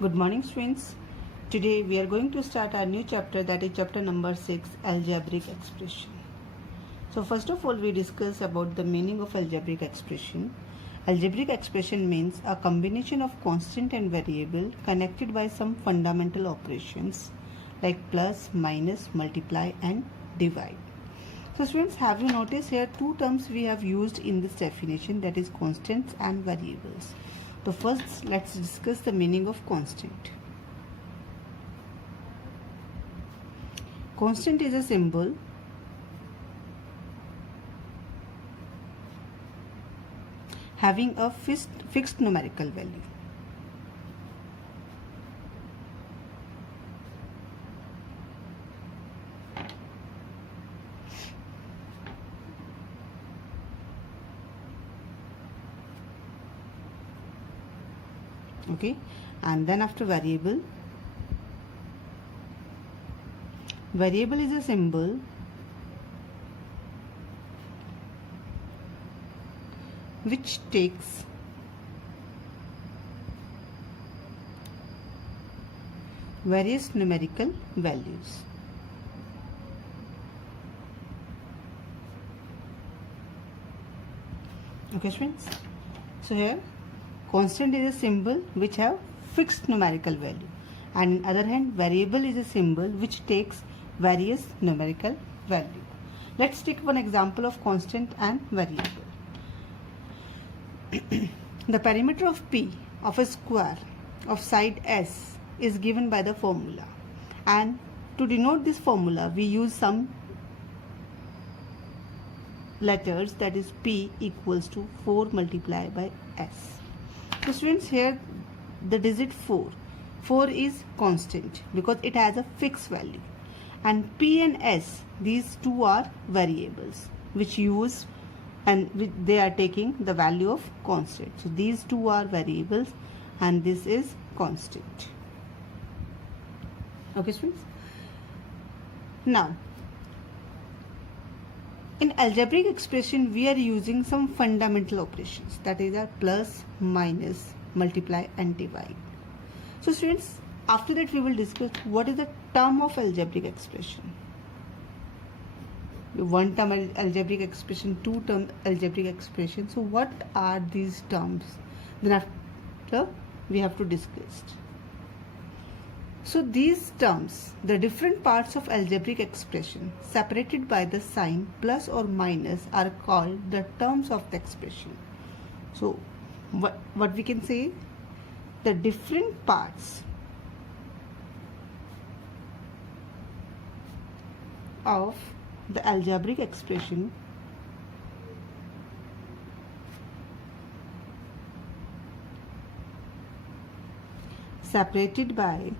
Good morning, students. Today we are going to start our new chapter, that is chapter number 6, algebraic expression. So first of all, we discuss about the meaning of algebraic expression. Algebraic expression means a combination of constant and variable connected by some fundamental operations like plus, minus, multiply and divide. So students, have you noticed here two terms we have used in this definition, that is constants and variables. So first let's discuss the meaning of constant. Constant is a symbol having a fixed numerical value. Okay, and then after variable is a symbol which takes various numerical values. Okay friends, so here constant is a symbol which have fixed numerical value, and on the other hand variable is a symbol which takes various numerical value. Let's take one example of constant and variable. The perimeter of P of a square of side S is given by the formula, and to denote this formula we use some letters, that is P equals to 4 multiplied by S. So students, here the digit 4 is constant because it has a fixed value, and P and S, these two are variables which use and they are taking the value of constant. So these two are variables and this is constant. Okay students, now in algebraic expression we are using some fundamental operations, that is plus, minus, multiply and divide. So students, after that we will discuss what is the term of algebraic expression. One term algebraic expression, two term algebraic expression. So what are these terms? Then after we have to discuss. So these terms, the different parts of algebraic expression separated by the sign plus or minus, are called the terms of the expression. So what we can say, the different parts of the algebraic expression separated by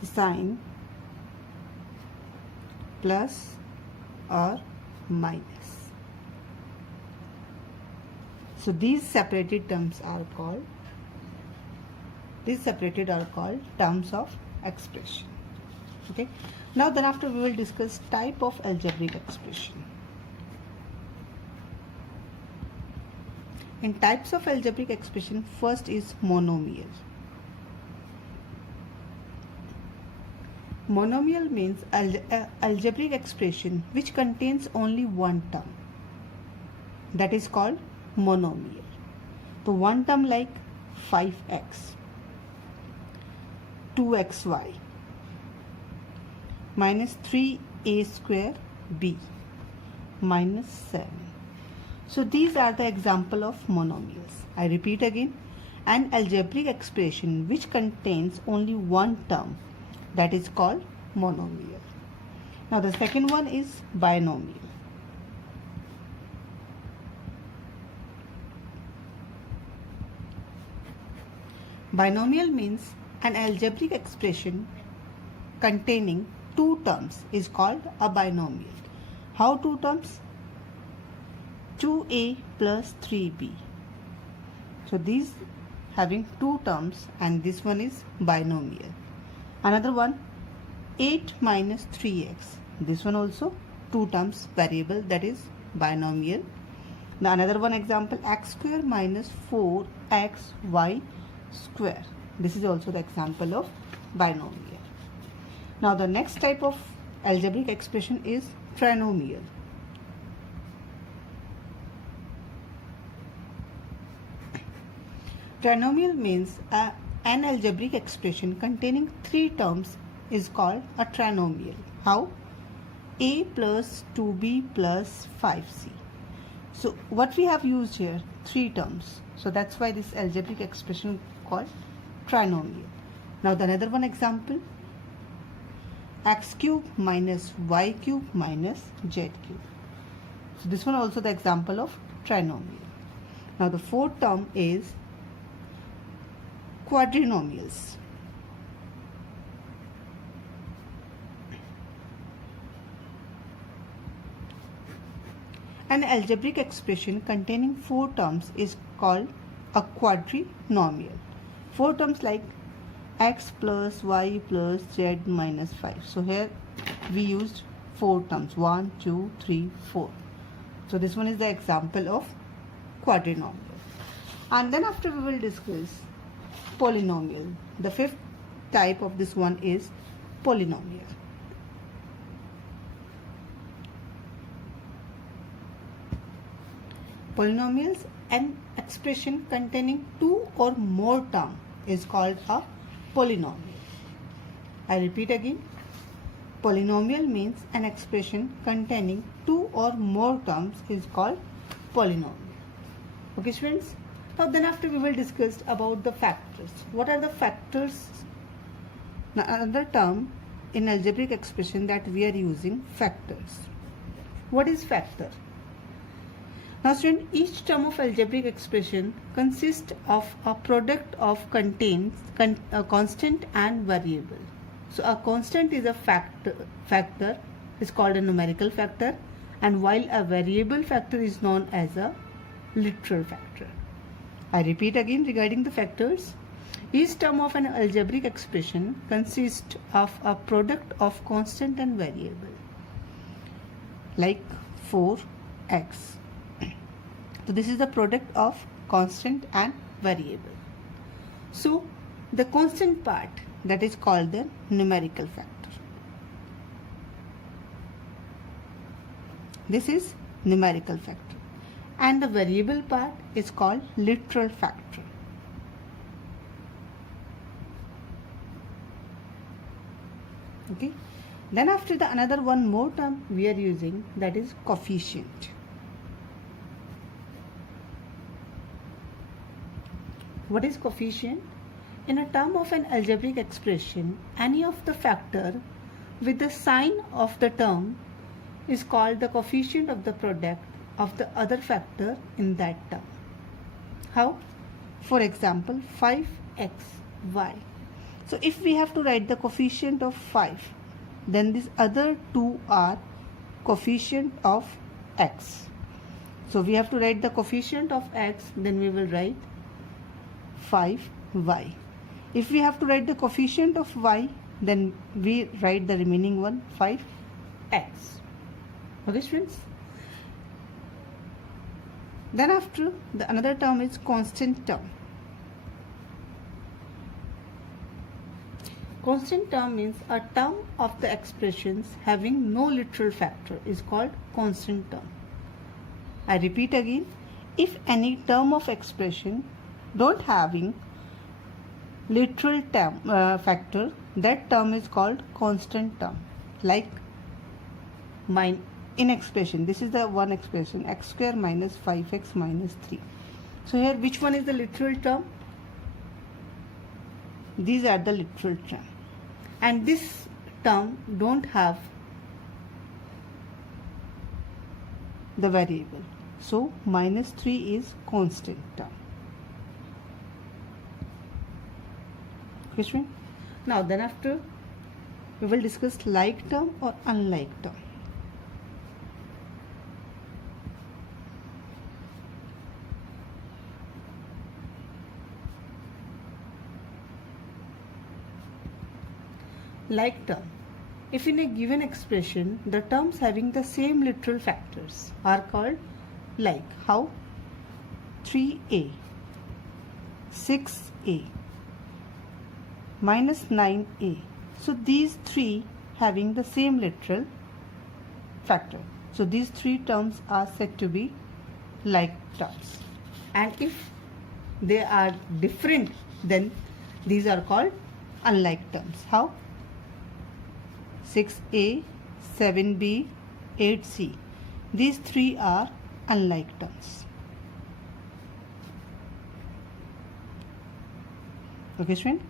the sign plus or minus. So these separated terms are called terms of expression. Okay, now then after we will discuss type of algebraic expression. In types of algebraic expression, first is monomial. Monomial means algebraic expression which contains only one term, that is called monomial. So one term like 5x, 2xy, minus 3a square b, minus 7. So these are the example of monomials. I repeat again, an algebraic expression which contains only one term, that is called monomial. Now the second one is binomial. Binomial means an algebraic expression containing two terms is called a binomial. How two terms? 2a plus 3b. So these having two terms, and this one is binomial. Another one, 8 minus 3x. This one also 2 terms variable, that is binomial. Now another one example, x square minus 4xy square. This is also the example of binomial. Now the next type of algebraic expression is trinomial. Trinomial means an algebraic expression containing 3 terms is called a trinomial. How? A plus 2b plus 5c. So what we have used here, 3 terms. So that's why this algebraic expression called trinomial. Now the another one example, x cube minus y cube minus z cube. So this one also the example of trinomial. Now the fourth term is quadrinomials. An algebraic expression containing 4 terms is called a quadrinomial. 4 terms like x plus y plus z minus 5. So here we used 4 terms, 1, 2, 3, 4. So this one is the example of quadrinomial. And then after we will discuss polynomial. The 5th type of this one is polynomial. Polynomials, an expression containing 2 or more terms is called a polynomial. I repeat again. Polynomial means an expression containing 2 or more terms is called polynomial. Okay friends. Now then after we will discuss about the factors. What are the factors? Now another term in algebraic expression that we are using, factors. What is factor? Now student, each term of algebraic expression consists of a product of a constant and variable. So a constant is a factor is called a numerical factor, and while a variable factor is known as a literal factor. I repeat again regarding the factors. Each term of an algebraic expression consists of a product of constant and variable, like 4x. So this is the product of constant and variable. So the constant part, that is called the numerical factor. This is numerical factor. And the variable part is called literal factor. Okay. Then after the another one more term we are using, that is coefficient. What is coefficient? In a term of an algebraic expression, any of the factor with the sign of the term is called the coefficient of the product of the other factor in that term. How? For example, 5xy. So if we have to write the coefficient of 5, then these other two are coefficient of x. So we have to write the coefficient of x, then we will write 5y. If we have to write the coefficient of y, then we write the remaining one, 5x. Okay students? Then after the another term is constant term. Constant term means a term of the expressions having no literal factor is called constant term. I repeat again, if any term of expression don't having literal term factor, that term is called constant term. Like in expression, this is the one expression, x square minus 5x minus 3. So here which one is the literal term? These are the literal term, and this term don't have the variable, so minus 3 is constant term. Okay, now then after we will discuss like term or unlike term. Like term. if in a given expression the terms having the same literal factors are called like how 3a, 6a, minus 9a. So these three having the same literal factor. So these three terms are said to be like terms. And if they are different, then these are called unlike terms. How? 6a, 7b, 8c. These three are unlike terms. Okay, student?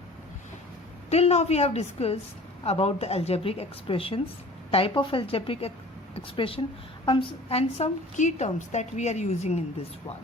Till now we have discussed about the algebraic expressions, type of algebraic expression, and some key terms that we are using in this one.